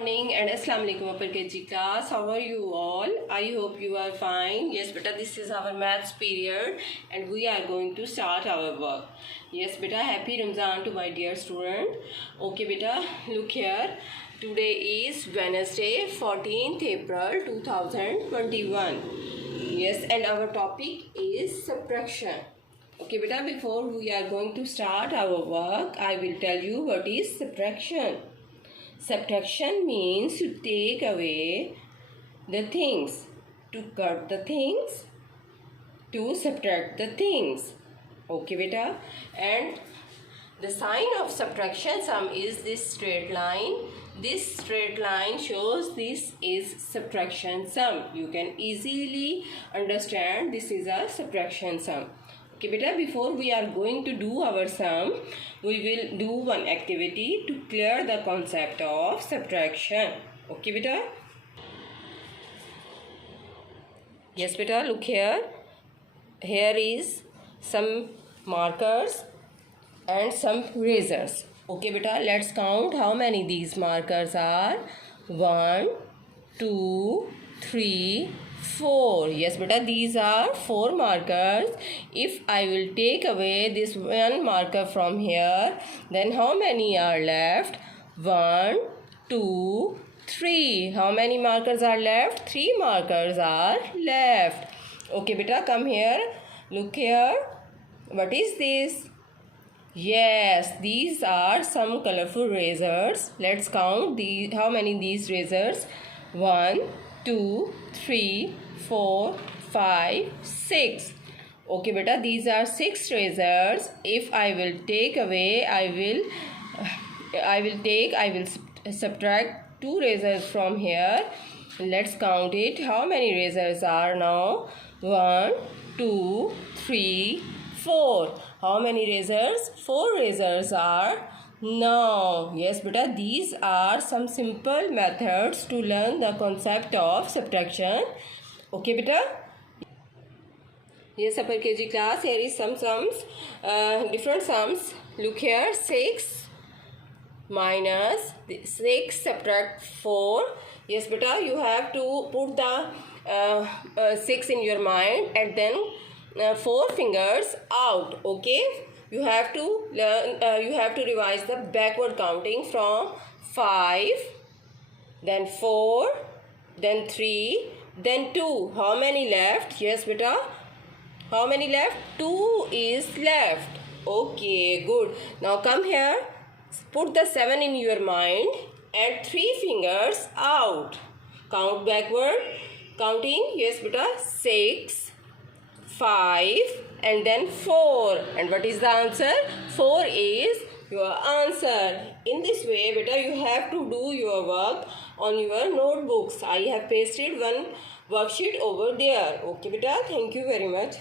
Morning and Assalamu alaikum UKG class. How are you all? I hope you are fine. Yes beta, this is our maths period and we are going to start our work. Yes beta, happy Ramzan to my dear student. Okay beta, look here. Today is Wednesday 14th April 2021. Yes, and our topic is subtraction. Okay beta, before we are going to start our work, I will tell you what is subtraction. Subtraction means to take away the things, to cut the things, to subtract the things. Okay beta, and the sign of subtraction sum is this straight line. This straight line shows this is subtraction sum. You can easily understand this is a subtraction sum. Okay beta, before we are going to do our sum, we will do one activity to clear the concept of subtraction. Okay beta? Yes beta, look here. Here is some markers and some erasers. Okay beta, let's count how many these markers are. 1, 2, 3, 4. Yes beta, these are 4 markers. If I will take away this one marker from here, then how many are left? 1, 2, 3. How many markers are left? 3 markers are left. Okay beta, come here. Look here. What is this? Yes, these are some colorful razors. Let's count how many these razors. 1, 2, 3, 4, 5, 6. Okay beta, these are 6 razors. If I will take away, I will subtract 2 razors from here. Let's count it. How many razors are now? 1, 2, 3, 4. How many razors? 4 razors are now. Yes beta, these are some simple methods to learn the concept of subtraction. Okay beta? Yes upper KG class, here is some sums, different sums. Look here, 6 minus 6 subtract 4. Yes beta, you have to put the 6 in your mind and then 4 fingers out. Okay, you have to learn, you have to revise the backward counting from 5, then 4, then 3, then 2. How many left? Yes beta, how many left? 2 is left. Okay, good. Now come here, put the 7 in your mind and 3 fingers out. Count backward counting. Yes beta, 6, 5 and then 4. And what is the answer? 4 is your answer. In this way beta, you have to do your work on your notebooks. I have pasted one worksheet over there. Okay beta, thank you very much.